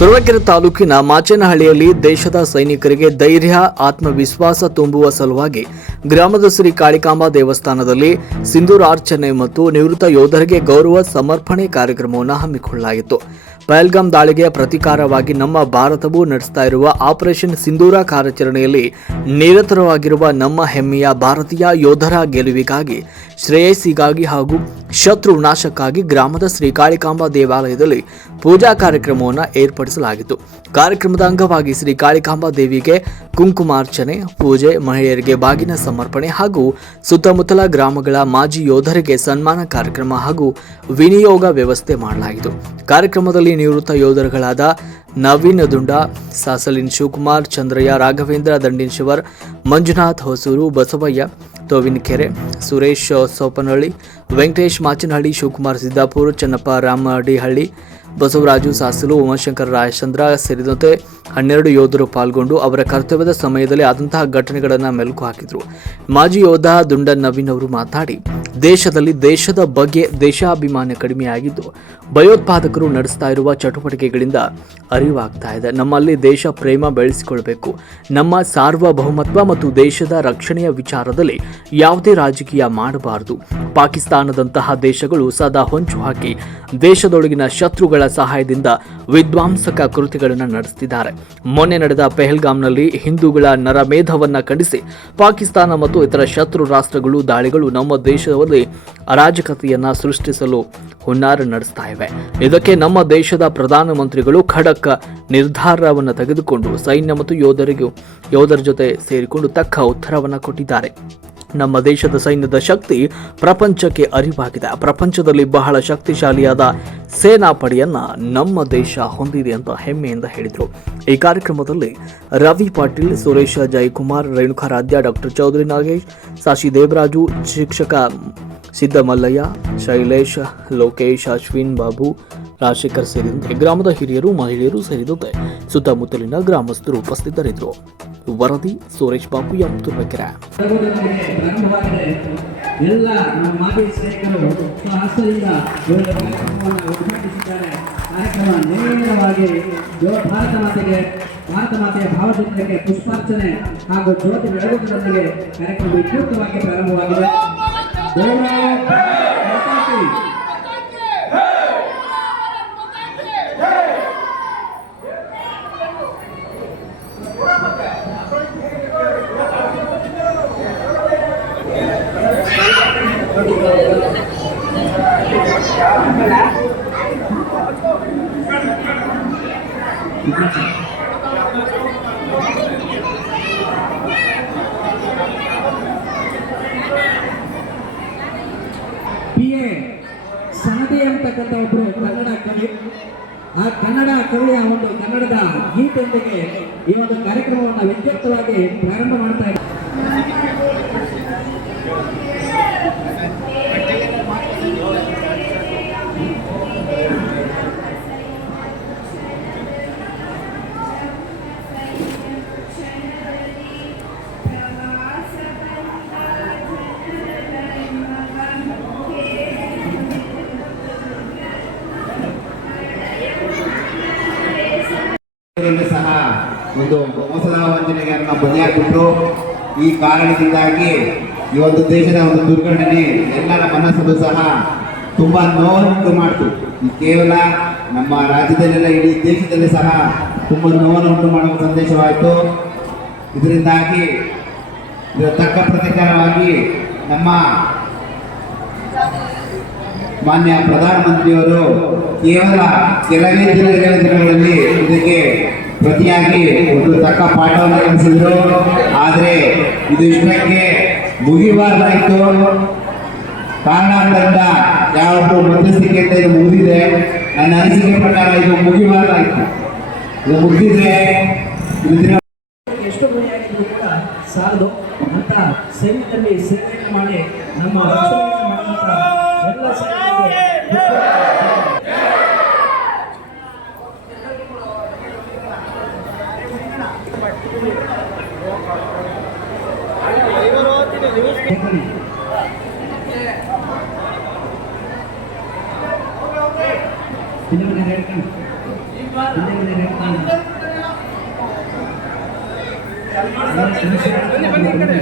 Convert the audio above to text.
ತುರುವೇಕೆರೆ ತಾಲೂಕಿನ ಮಾಚೇನಹಳ್ಳಿಯಲ್ಲಿ ದೇಶದ ಸೈನಿಕರಿಗೆ ಧೈರ್ಯ, ಆತ್ಮವಿಶ್ವಾಸ ತುಂಬುವ ಸಲುವಾಗಿ ಗ್ರಾಮದ ಶ್ರೀ ಕಾಳಿಕಾಂಬಾ ದೇವಸ್ಥಾನದಲ್ಲಿ ಸಿಂಧೂರಾರ್ಚನೆ ಮತ್ತು ನಿವೃತ್ತ ಯೋಧರಿಗೆ ಗೌರವ, ಸಮರ್ಪಣೆ ಕಾರ್ಯಕ್ರಮವನ್ನು ಹಮ್ಮಿಕೊಳ್ಳಲಾಗಿತ್ತು ಪಹಲ್ಗಾಮ್ ದಾಳಿಗೆ ಪ್ರತೀಕಾರವಾಗಿ ನಮ್ಮ ಭಾರತವು ನಡೆಸ್ತಾ ಇರುವ ಆಪರೇಷನ್ ಸಿಂಧೂರ ಕಾರ್ಯಾಚರಣೆಯಲ್ಲಿ ನಿರತರವಾಗಿರುವ ನಮ್ಮ ಹೆಮ್ಮೆಯ ಭಾರತೀಯ ಯೋಧರ ಗೆಲುವಿಗಾಗಿ, ಶ್ರೇಯಸ್ಸಿಗಾಗಿ ಹಾಗೂ ಶತ್ರು ನಾಶಕ್ಕಾಗಿ ಗ್ರಾಮದ ಶ್ರೀ ಕಾಳಿಕಾಂಬಾ ದೇವಾಲಯದಲ್ಲಿ ಪೂಜಾ ಕಾರ್ಯಕ್ರಮವನ್ನು ಏರ್ಪಡಿಸಲಾಗಿತ್ತು. ಕಾರ್ಯಕ್ರಮದ ಅಂಗವಾಗಿ ಶ್ರೀ ಕಾಳಿಕಾಂಬಾ ದೇವಿಗೆ ಕುಂಕುಮಾರ್ಚನೆ, ಪೂಜೆ, ಮಹಿಳೆಯರಿಗೆ ಬಾಗಿನ ಸಮರ್ಪಣೆ ಹಾಗೂ ಸುತ್ತಮುತ್ತಲ ಗ್ರಾಮಗಳ ಮಾಜಿ ಯೋಧರಿಗೆ ಸನ್ಮಾನ ಕಾರ್ಯಕ್ರಮ ಹಾಗೂ ವಿನಿಯೋಗ ವ್ಯವಸ್ಥೆ ಮಾಡಲಾಯಿತು ಕಾರ್ಯಕ್ರಮದಲ್ಲಿ ನಿವೃತ್ತ ಯೋಧರುಗಳಾದ ನವೀನ್ ದುಂಡ, ಸಾಸಲಿನ್ ಶಿವಕುಮಾರ್, ಚಂದ್ರಯ್ಯ ರಾಘವೇಂದ್ರ, ದಂಡಿನ್ ಶಿವರ್, ಮಂಜುನಾಥ್ ಹೊಸೂರು, ಬಸವಯ್ಯ ತೋವಿನಕೆರೆ ಸುರೇಶ್ ಸೋಪನಹಳ್ಳಿ, ವೆಂಕಟೇಶ್ ಮಾಚನಹಳ್ಳಿ, ಶಿವಕುಮಾರ್ ಸಿದ್ದಾಪುರ, ಚನ್ನಪ್ಪ ರಾಮಡಿಹಳ್ಳಿ, ಬಸವರಾಜು ಸಾಸಲು, ಉಮಾಶಂಕರ ರಾಯಚಂದ್ರ ಸೇರಿದಂತೆ ಹನ್ನೆರಡು ಯೋಧರು ಪಾಲ್ಗೊಂಡು ಅವರ ಕರ್ತವ್ಯದ ಸಮಯದಲ್ಲಿ ಆದಂತಹ ಘಟನೆಗಳನ್ನು ಮೆಲುಕು ಹಾಕಿದರು. ಮಾಜಿ ಯೋಧ ದುಂಡನ್ ನವೀನ್ ಅವರು ಮಾತನಾಡಿ ದೇಶದಲ್ಲಿ ದೇಶದ ಬಗ್ಗೆ ದೇಶಾಭಿಮಾನ ಕಡಿಮೆಯಾಗಿದ್ದು, ಭಯೋತ್ಪಾದಕರು ನಡೆಸ್ತಾ ಇರುವ ಚಟುವಟಿಕೆಗಳಿಂದ ಅರಿವಾಗ್ತಾ ಇದೆ. ನಮ್ಮಲ್ಲಿ ದೇಶ ಪ್ರೇಮ ಬೆಳೆಸಿಕೊಳ್ಬೇಕು. ನಮ್ಮ ಸಾರ್ವಭೌಮತ್ವ ಮತ್ತು ದೇಶದ ರಕ್ಷಣೆಯ ವಿಚಾರದಲ್ಲಿ ಯಾವುದೇ ರಾಜಕೀಯ ಮಾಡಬಾರದು. ಪಾಕಿಸ್ತಾನದಂತಹ ದೇಶಗಳು ಸದಾ ಹೊಂಚು ಹಾಕಿ ದೇಶದೊಳಗಿನ ಶತ್ರುಗಳ ಸಹಾಯದಿಂದ ವಿಧ್ವಂಸಕ ಕೃತಿಗಳನ್ನು ನಡೆಸುತ್ತಿದ್ದಾರೆ ಮೊನ್ನೆ ನಡೆದ ಪೆಹಲ್ಗಾಮ್ನಲ್ಲಿ ಹಿಂದೂಗಳ ನರಮೇಧವನ್ನು ಖಂಡಿಸಿ ಪಾಕಿಸ್ತಾನ ಮತ್ತು ಇತರ ಶತ್ರು ರಾಷ್ಟ್ರಗಳು ದಾಳಿಗಳು ನಮ್ಮ ದೇಶದಲ್ಲಿ ಅರಾಜಕತೆಯನ್ನ ಸೃಷ್ಟಿಸಲು ಹುನ್ನಾರ ನಡೆಸ್ತಾ ಇವೆ. ಇದಕ್ಕೆ ನಮ್ಮ ದೇಶದ ಪ್ರಧಾನಮಂತ್ರಿಗಳು ಖಡಕ್ ನಿರ್ಧಾರವನ್ನು ತೆಗೆದುಕೊಂಡು ಸೈನ್ಯ ಮತ್ತು ಯೋಧರಿಗೂ, ಯೋಧರ ಜೊತೆ ಸೇರಿಕೊಂಡು ತಕ್ಕ ಉತ್ತರವನ್ನು ಕೊಟ್ಟಿದ್ದಾರೆ. ನಮ್ಮ ದೇಶದ ಸೈನ್ಯದ ಶಕ್ತಿ ಪ್ರಪಂಚಕ್ಕೆ ಅರಿವಾಗಿದೆ. ಪ್ರಪಂಚದಲ್ಲಿ ಬಹಳ ಶಕ್ತಿಶಾಲಿಯಾದ ಸೇನಾಪಡೆಯನ್ನ ನಮ್ಮ ದೇಶ ಹೊಂದಿದೆ ಅಂತ ಹೆಮ್ಮೆಯಿಂದ ಹೇಳಿದರು. ಈ ಕಾರ್ಯಕ್ರಮದಲ್ಲಿ ರವಿ ಪಾಟೀಲ್, ಸುರೇಶ ಜಯಕುಮಾರ್ ರೇಣುಕಾರಾಧ್ಯ ಡಾಕ್ಟರ್ ಚೌಧರಿ ನಾಗೇಶ್ ಸಾಶಿ ದೇವರಾಜು, ಶಿಕ್ಷಕ ಸಿದ್ದಮಲ್ಲಯ್ಯ, ಶೈಲೇಶ್, ಲೋಕೇಶ್, ಅಶ್ವಿನ್ ಬಾಬು, ರಾಜಶೇಖರ್ ಸೇರಿದಂತೆ ಗ್ರಾಮದ ಹಿರಿಯರು, ಮಹಿಳೆಯರು ಸೇರಿದಂತೆ ಸುತ್ತಮುತ್ತಲಿನ ಗ್ರಾಮಸ್ಥರು ಉಪಸ್ಥಿತರಿದ್ದರು. ವರದಿ ಸುರೇಶ್ ಬಾಬು ಎಂ ತುರ್ಬೇಕೆರೆ ಎಲ್ಲ ನಮ್ಮ ಮಾಜಿ ಕಾರ್ಯಕ್ರಮ ನೇರವಾಗಿ ಜೋ ಭಾರತ ಮಾತೆಗೆ ಭಾರತ ಮಾತೆಯ ಭಾವಚಿತ್ರಕ್ಕೆ ಪುಷ್ಪಾರ್ಚನೆ ಹಾಗೂ ಜ್ಯೋತಿ ಬೆಳಗುವುದರೊಂದಿಗೆ ಕಾರ್ಯಕ್ರಮ ವಿದ್ಯುಕ್ತವಾಗಿ ಪ್ರಾರಂಭವಾಗಿದೆ ಗೌರವ ಮಾತಾಕಿ. P A Sanadi ಅಂತಕ್ಕಂಥ ಒಬ್ಬರು ಕನ್ನಡ ಕವಿ. ಆ ಕನ್ನಡ ಕವಿಯ ಒಂದು ಕನ್ನಡದ ಗೀತೆಯೊಂದಿಗೆ ಈ ಒಂದು ಕಾರ್ಯಕ್ರಮವನ್ನು ವಿದ್ಯುಕ್ತವಾಗಿ ಪ್ರಾರಂಭ ಮಾಡ್ತಾ ಇದ್ದಾರೆ ಇದರಲ್ಲಿ ಸಹ ಒಂದು ಮೋಸದ ವಂಚನೆಗೆ ಬಲಿಯಾಗ್ಬಿಟ್ರು ಈ ಕಾರಣದಿಂದಾಗಿ ಈ ಒಂದು ದೇಶದ ಒಂದು ದುರ್ಘಟನೆ ಎಲ್ಲರ ಮನಸ್ಸನ್ನು ಸಹ ತುಂಬಾ ನೋವುಂಟು ಮಾಡಿತು. ಕೇವಲ ನಮ್ಮ ರಾಜ್ಯದಲ್ಲೆಲ್ಲ, ಇಡೀ ದೇಶದಲ್ಲಿ ಸಹ ತುಂಬ ನೋವನ್ನು ಉಂಟು ಮಾಡುವ ಸಂದೇಶವಾಯಿತು. ಇದರಿಂದಾಗಿ ಇದರ ತಕ್ಕ ಪ್ರತಿಕಾರವಾಗಿ ನಮ್ಮ ಮಾನ್ಯ ಪ್ರಧಾನಮಂತ್ರಿಯವರು ಕೇವಲ ಕೆಲವೇ ದಿನ ಕೆಲವೇ ದಿನಗಳಲ್ಲಿ ಇದಕ್ಕೆ ಪ್ರತಿಯಾಗಿ ಒಂದು ತಕ್ಕ ಪಾಠವನ್ನು ಕಲಿಸಿದ್ರು ಆದರೆ ಇದು ಇಷ್ಟಕ್ಕೆ ಮುಗಿಬಾರ್ದಾಯಿತು. ಕಾರಣಾಂತರಿಂದ ಮಧ್ಯಸ್ಥಿಕೆ ಅಂತ ಇದು ಮುಗಿದಿದೆ. ನನ್ನ ಅನಿಸಿಕೆ ಪ್ರಕಾರ ಇದು ಮುಗಿಬಾರ್ದಾಯಿತು. ಇದು ಮುಗಿದಿದ್ರೆ ಎಷ್ಟು ಬಗೆಯಾಗಿದ್ರು ಕೂಡ ಸಾಲದು ಅಂತ ಸೈನ್ಯದಲ್ಲಿ ಸೇವೆ ಮಾಡಿ ನಮ್ಮ ದಿನವನ್ನು ಹೇಳ್ಕೊಂಡು ಹಿಂದೆ